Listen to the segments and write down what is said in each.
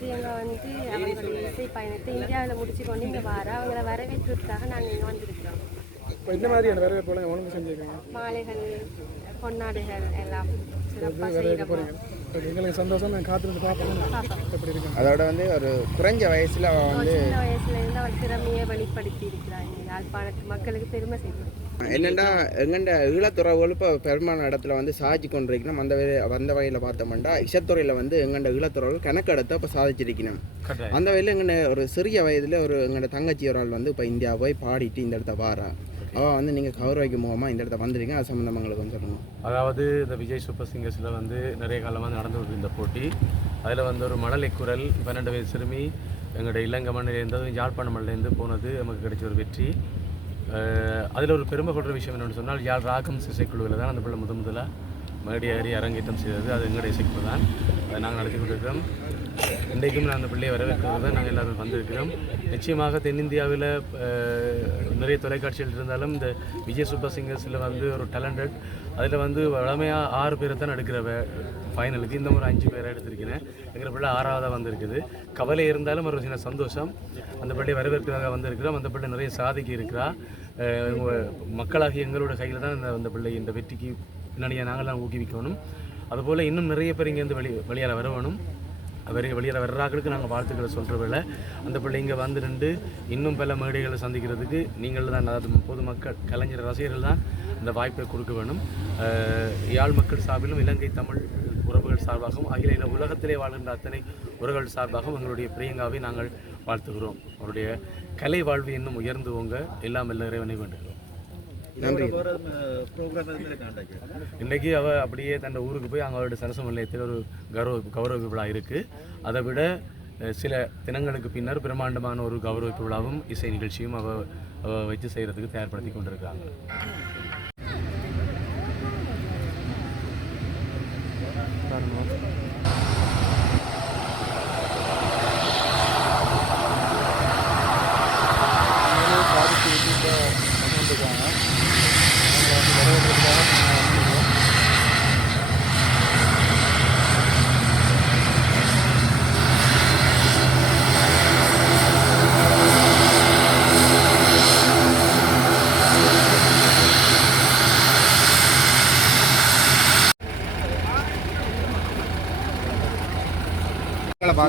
பிரியங்கா வந்து அவங்களுடைய இசை பயணத்தை இந்தியாவில் முடிச்சு கொண்டு இங்கே அவங்களை வரவேற்கிறதுக்காக நாங்கள் இங்கே வந்திருக்கிறோம். இந்த மாதிரியான வரவேற்பு ஒழுங்கு செஞ்சுருக்கீங்க? மாலைகள், பொன்னாடைகள் எல்லாம் சிறப்பாக செய்கிறோம். எங்களுக்கு சந்தோஷம். நான் காத்திருந்து பார்ப்போம் எப்படி இருக்கு. அதோட வந்து ஒரு குறைஞ்ச வயசில் வந்து சின்ன வயசுலேருந்து அவள் திறமையை வெளிப்படுத்தி இருக்கிறாங்க. யாழ்ப்பாணத்து மக்களுக்கு பெருமை செய்யணும். என்னென்னா எங்கண்ட ஈழத்துறவுகள் இப்போ பெரும்பாலான இடத்துல வந்து சாதிச்சு கொண்டிருக்கணும். அந்த வகையில் பார்த்தோம்னா இசத்துறையில் வந்து எங்கண்ட ஈழத்துறவுகள் கணக்கெடுத்த இப்போ சாதிச்சிருக்கணும். அந்த வகையில் எங்கண்ட ஒரு சிறிய வயதில் ஒரு எங்கள்ட தங்கச்சி ஒரு ஆள் வந்து இப்போ இந்தியா போய் பாடிட்டு இந்த இடத்த வாரா. அவள் வந்து நீங்கள் கௌரவிக்கு மூலமாக இந்த இடத்த வந்துருக்கீங்க. அது சம்மந்தமாக எங்களுக்கு வந்து சொல்லணும். அதாவது இந்த விஜய் சூப்பர் சிங்கர்ஸில் வந்து நிறைய காலமாக நடந்து இந்த போட்டி. அதில் வந்து ஒரு மழலை குரல் 12 வயது சிறுமி எங்களுடைய இலங்கை மண்ணிலேருந்து யாழ்ப்பாண மண்ணிலேருந்து போனது நமக்கு கிடைச்ச ஒரு வெற்றி. அதில் ஒரு பெருமை கொள்கிற விஷயம் என்னென்னு சொன்னால் யாழ் ராகம் இசைக்குழுவில் தான் அந்த பிள்ளை முதலாக மேடியேறி அரங்கேற்றம் செய்தது. அது எங்களுடைய இசைக்குழு தான். அதை நாங்கள் நடத்தி கொண்டிருக்கிறோம். இன்றைக்கும் நான் அந்த பிள்ளையை வரவேற்கிறது தான் நாங்கள் எல்லோரும் வந்திருக்கிறோம். நிச்சயமாக தென்னிந்தியாவில் நிறைய தொலைக்காட்சிகள் இருந்தாலும் இந்த விஜய் சூப்பர் சிங்கர்ஸில் வந்து ஒரு டேலண்டட் அதில் வந்து வளமையாக 6 பேரை தான் எடுக்கிற ஃபைனலுக்கு. இந்த முறை 5 பேரை எடுத்திருக்கிறேன். எங்கள் பிள்ளை 6ஆவதாக வந்திருக்குது. கவலை இருந்தாலும் ஒரு சின்ன சந்தோஷம். அந்த பிள்ளையை வரவேற்கிறதாக வந்திருக்கிறோம். அந்த பிள்ளை நிறைய சாதிக்க இருக்கிறா. மக்களாகி எங்களோட கையில் தான் அந்த பிள்ளை இந்த வெற்றிக்கு பின்னாடியாக நாங்கள்லாம் ஊக்குவிக்கணும். அதுபோல் இன்னும் நிறைய பேர் இங்கேருந்து வெளியால் வரணும். வெளியில் வர்றாக்களுக்கு நாங்கள் வாழ்த்துக்களை சொல்கிறவில்லை. அந்த பிள்ளை இங்கே வந்து நின்று இன்னும் பல மேடைகளை சந்திக்கிறதுக்கு நீங்கள் தான், அதாவது பொதுமக்கள் கலைஞர் ரசிகர்கள் தான் இந்த வாய்ப்பை கொடுக்க வேணும். யாழ் மக்கள் சார்பிலும் இலங்கை தமிழ் உறவுகள் சார்பாகவும் அகில உலகத்திலே வாழ்கின்ற அத்தனை உறவுகள் சார்பாகவும் எங்களுடைய பிரியங்காவை நாங்கள் வாழ்த்துகிறோம். அவருடைய கலை வாழ்வு இன்னும் உயர்ந்து ஓங்க எல்லாம் எல்லாம் இறைவனை வேண்டுகிறோம். நன்றி. இன்றைக்கி அவள் அப்படியே தன் ஊருக்கு போய் அவங்களோட சரச நிலையத்தில் ஒரு கௌரவ விழா இருக்குது. அதை விட சில தினங்களுக்கு பின்னர் பிரம்மாண்டமான ஒரு கௌரவ விழாவும் இசை நிகழ்ச்சியும் அவள் வச்சு செய்கிறதுக்கு தயார்படுத்தி கொண்டிருக்கிறாங்க.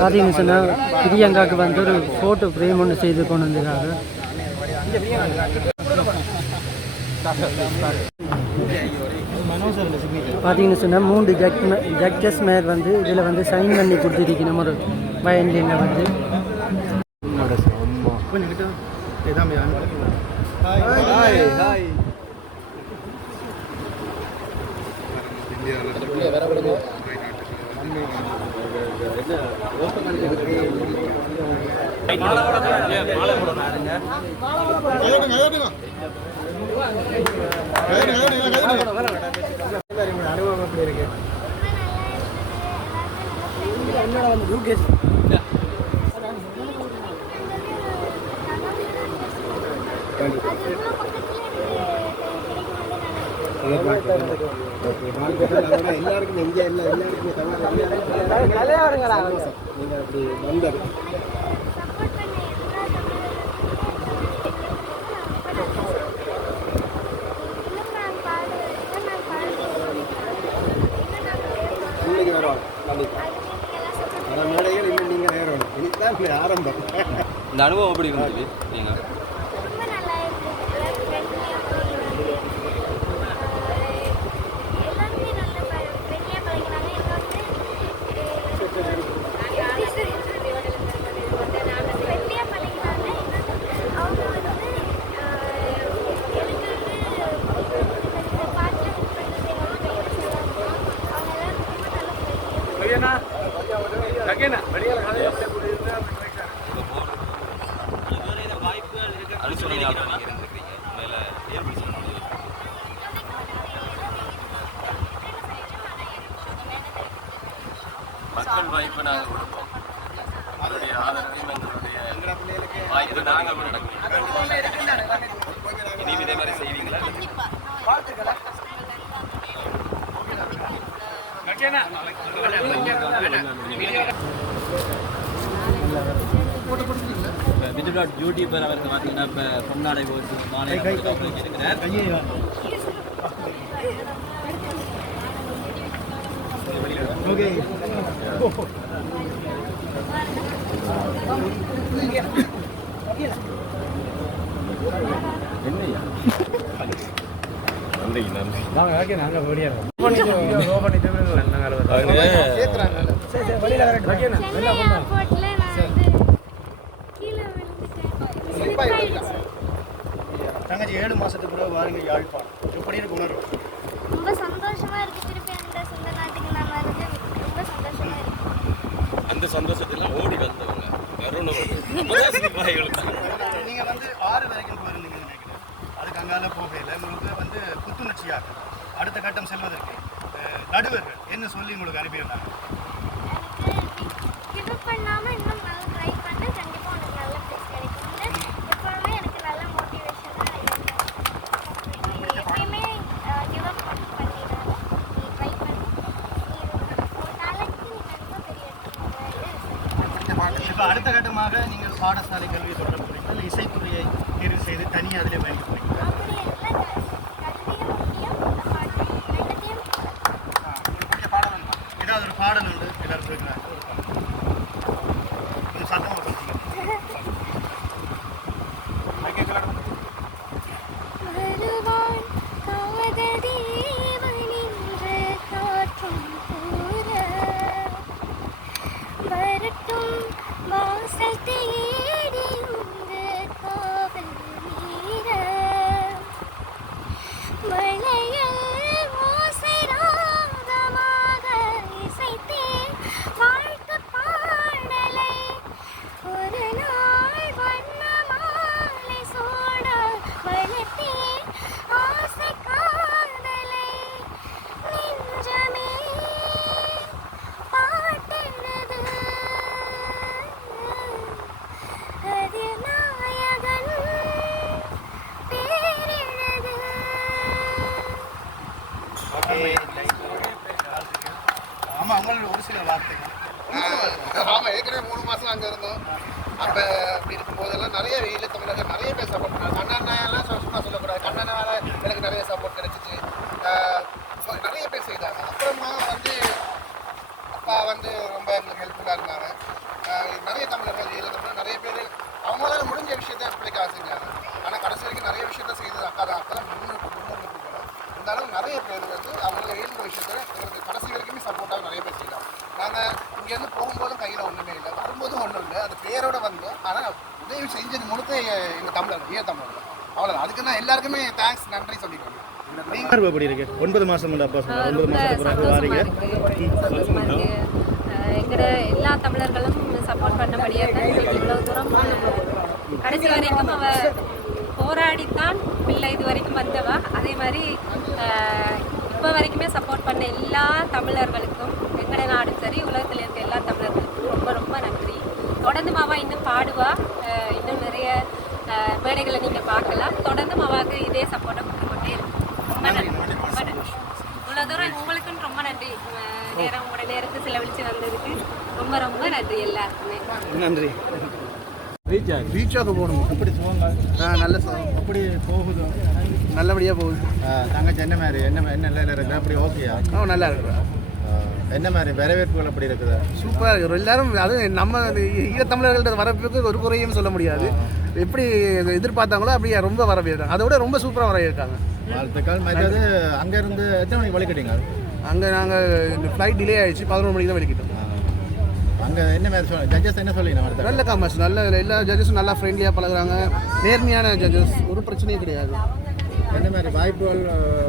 பார்த்தீங்கன்னு சொன்னால் பிரியங்காவுக்கு வந்து ஒரு ஃபோட்டோ ஃப்ரேம் ஒன்று செய்து கொண்டு வந்திருக்காங்க. பார்த்தீங்கன்னு சொன்னால் 3 ஜட்ஜஸ் மேல் வந்து இதில் வந்து சைன் பண்ணி கொடுத்துருக்கணும். ஒரு வயலில் வந்து அனுபவம் எப்படி இருக்கு? என்னோட வந்து லூகேஷ் எல்லாருக்கும் எங்கே இல்லை, எல்லாருக்குமே நீங்கள் அப்படி வந்தது இன்னைக்கு வரும். கண்டிப்பாக ஆனால் மேடைகள் இன்னும் நீங்கள் நேரம் இன்னைக்கு தான் ஆரம்பம். இந்த அனுபவம் எப்படி இருந்துச்சு நீங்கள்? மக்கள் வாய்ப்பு நாங்கள் கொடுப்போம். அதனுடைய ஆதரவையும் இது நாங்கள் நடக்கும். இனி இதே மாதிரி செய்வீங்களா? விஜய் யூடியூபர் அவருக்கு பார்த்தீங்கன்னா இப்போ பொன்னாடை போட்டு மாலை இருக்கிறார். ஓகே என்னையா நன்றி நன்றி நாங்கள் ஓடியாரோம் தங்கச்சி 7 மாசத்துக்கு கூட வாருங்க யாழ்ப்பாணம். எப்படி இருக்கு உணர்வு? ரொம்ப சந்தோஷமா இருக்கு. திருப்பி அந்த சொந்த நாட்டுக்கு நான் வரது ரொம்ப சந்தோஷமா இருக்கு. அந்த சந்தோஷத்தெல்லாம் ஓடி வந்தவங்க நீங்க வந்து 6 வரைக்கும் போயிருந்தீங்கன்னு நினைக்கிறேன். அதுக்கு அங்கால போகையில் உங்களுக்கு வந்து புத்துணர்ச்சியாக அடுத்த கட்டம் செல்வதற்கு நடுவர்கள் என்ன சொல்லி உங்களுக்கு அனுப்பியிருந்தாங்க? எனக்கு கிவ் பண்ணாம இன்னும் நல்லா ட்ரை பண்ண கண்டிப்பா உனக்கு நல்ல பிளேஸ் கிடைக்கும்னு எப்பவுமே எனக்கு நல்ல மோட்டிவேஷனா இருக்கு. எப்பயுமே கிவ் அப் பண்ணிடாத, நீ ட்ரை பண்ணு. ஒரு நாளைக்கு நீ கண்டிப்பா பெரிய இப்போ அடுத்த கட்டமாக நீங்கள் பாடசாலை கல்வி தொடர போறீங்களா, இல்லை இசைத்துறையை தேர்வு செய்து தனியாக அதிலே பயணிக்க போறீங்களா? அப்படி இல்லை. கல்வியும் முக்கியம், பாட்டு ரெண்டுத்தையும் புதிய பாடல் வேணுமா? ஏதாவது ஒரு பாடல் உண்டு எல்லாரும் போய்க்கிறாங்க. கொஞ்சம் சத்தமாக சொல்லுங்க. வருவான் காதல் தேவன் என்று காற்றும் கூற, வரட்டும் வாசல் தேடி உந்து காவல் மீற, மலையில் ஓசை ராகமாக இசைத்தேன் வாழ்த்து பாடலை, ஒரு நாள் வண்ண மாலை சூட வளர்த்தேன் ஆசை காதலை, நெஞ்சமே பாட்டென்னது அதில் நாயகன் பேரெனது. ஆமாம், அவங்களோட ஒரு சில வார்த்தைகள். ஆமாம், ஏற்கனவே 3 மாதம் அங்கே இருந்தோம். அப்போ அப்படி இருக்கும்போதெல்லாம் நிறைய ஈழத்தமிழர்கள் நிறைய பேர் சப்போர்ட் பண்ணாங்க. கண்ணண்ணெல்லாம் சும்மா சொல்லக்கூடாது. கண்ணனால எனக்கு நிறைய சப்போர்ட் கிடைச்சிச்சு. நிறைய பேர் செய்தாங்க. அப்புறமா வந்து அப்பா வந்து ரொம்ப எங்களுக்கு ஹெல்ப்ஃபுல்லாக இருந்தாங்க. நிறைய தமிழர்கள் ஈழத்தமிழர் நிறைய பேர் அவங்களால முடிஞ்ச விஷயத்த பிள்ளைக்காக செஞ்சாங்க. ஆனால் கடைசி வரைக்கும் நிறைய விஷயத்த செய்தது அக்கா தான். அப்போ தான் முன்னோக்கி போகணும். இருந்தாலும் நிறைய பேர் வந்து அவங்கள எழுந்த விஷயத்த எங்களுக்கு கடைசி வரைக்குமே சப்போர்ட்டாக நிறைய பேர் செய்தாங்க. நாங்கள் இங்கேருந்து போகும்போதும் கையில் ஒன்றுமே இல்லை, வரும்போதும் ஒன்றும் இல்லை. அது பேரோட வந்தோம். ஆனால் உதவி செஞ்சது முழுக்க எங்கள் தமிழர்கள், தமிழர்கள். அவ்வளோதான். அதுக்கு நான் எல்லாருக்குமே தேங்க்ஸ், நன்றி சொல்லிக்கிறேன். நீங்கள் எப்படி இருக்கு? 9 மாதம் அப்பா சொன்னார். 9 மாதத்துக்கு பிறகு வாரீங்க. எங்களோட எல்லா தமிழர்களும் சப்போர்ட் பண்ணபடியாக தான் இவ்வளோ தூரம் கடைசி வரைக்கும் அவ போராடித்தான் பிள்ளை இது வரைக்கும் வந்தவா. அதே மாதிரி இப்போ வரைக்குமே சப்போர்ட் பண்ண எல்லா தமிழர்களுக்கும், எங்களோட நாடும் சரி உலகத்தில் இருக்க எல்லா தமிழர்களுக்கும் ரொம்ப ரொம்ப நன்றி. தொடர்ந்து மாவா இன்னும் பாடுவா, இன்னும் நிறைய மேடைகளை நீங்கள் பார்க்கலாம். தொடர்ந்து மாவாக்கு இதே சப்போர்ட்டை கொடுத்துக்கொண்டே இருக்கும். ரொம்ப நன்றி, ரொம்ப நன்றி. இவ்வளோ தூரம் உங்களுக்குன்னு ரொம்ப நன்றி. நேரம் உங்களோட நேரத்தை செலவழித்து வந்ததுக்கு ரொம்ப ரொம்ப நன்றி எல்லாருக்குமே. நன்றி. ரீச்சாக போகணும். எப்படி போங்க? நல்ல அப்படி போகுது, நல்லபடியாக போகுது. தங்கச்சி என்ன மாதிரி என்ன நல்லா இருக்குது? அப்படி ஓகேயா? நல்லா இருக்கிறேன். என்ன மாதிரி வரவேற்புகள் அப்படி இருக்குது? சூப்பராக இருக்குது. எல்லாரும் அது நம்ம ஈழத்தமிழர்கள்ட்ட வரவேற்புக்கு ஒரு குறையும் சொல்ல முடியாது. எப்படி எதிர்பார்த்தாங்களோ அப்படியே ரொம்ப வரவேற்றாங்க. அதை விட ரொம்ப சூப்பராக வரவேற்காங்க. வாழ்த்துக்கள். மற்றது அங்கேருந்து எத்தனை மணிக்கு வலிக்கிட்டீங்க? அங்கே நாங்கள் ஃப்ளைட் டிலே ஆகிடுச்சு, 11 மணிக்கு தான் வெளிக்கிட்டோம். அங்கே என்ன மாதிரி சொல்ல ஜட்ஜஸ் என்ன சொல்லிங்க? நல்ல காமர்ஸ், நல்ல எல்லா ஜட்ஜஸும் நல்லா ஃப்ரெண்ட்லியாக பழகுறாங்க. நேர்மையான ஜட்ஜஸ், ஒரு பிரச்சனையும் கிடையாது. என்ன மாதிரி வாய்ப்புகள்?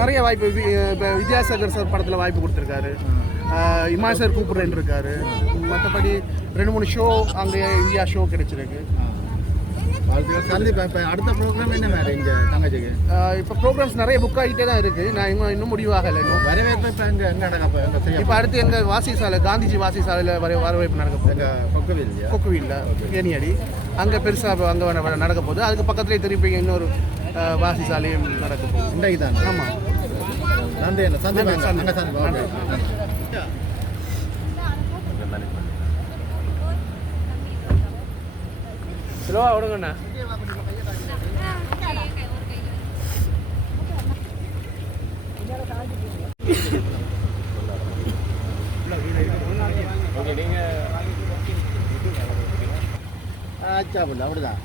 நிறைய வாய்ப்பு. இப்போ வித்யாசாகர் சார் படத்தில் வாய்ப்பு கொடுத்துருக்காரு. இமான் சார் கூப்பிட்றேன்னு இருக்காரு. மற்றபடி 2-3 ஷோ அங்கே இந்தியா ஷோ கிடைச்சிருக்கு. சந்திப்பேன். இப்போ அடுத்த ப்ரோக்ராம் என்ன வேறு இங்கே தங்கச்சிக்கு? இப்போ ப்ரோக்ராம்ஸ் நிறைய புக் ஆகிட்டே தான் இருக்குது. நான் இன்னும் முடிவாகலை இன்னும். வரவேற்பு இப்போ எங்கே நடக்க எங்கே செய்ய? இப்போ அடுத்து எங்கள் வாசி சாலை, காந்திஜி வாசி சாலையில் வரவேற்பு நடக்க போகுது. கொக்கவில் கொக்குவில்ல ஏனியடி அங்கே பெருசாக அங்கே நடக்க போகுது. அதுக்கு பக்கத்துலேயே திருப்பி இன்னொரு வாசி சாலையும் நடக்க போகுது. இன்றைக்கு தான். ஆமாம். நன்றி. சந்திப்பேன். சந்திப்பேன். ஸ்லோவாக விடுங்கண்ணா. ஆச்சா அப்படிதான்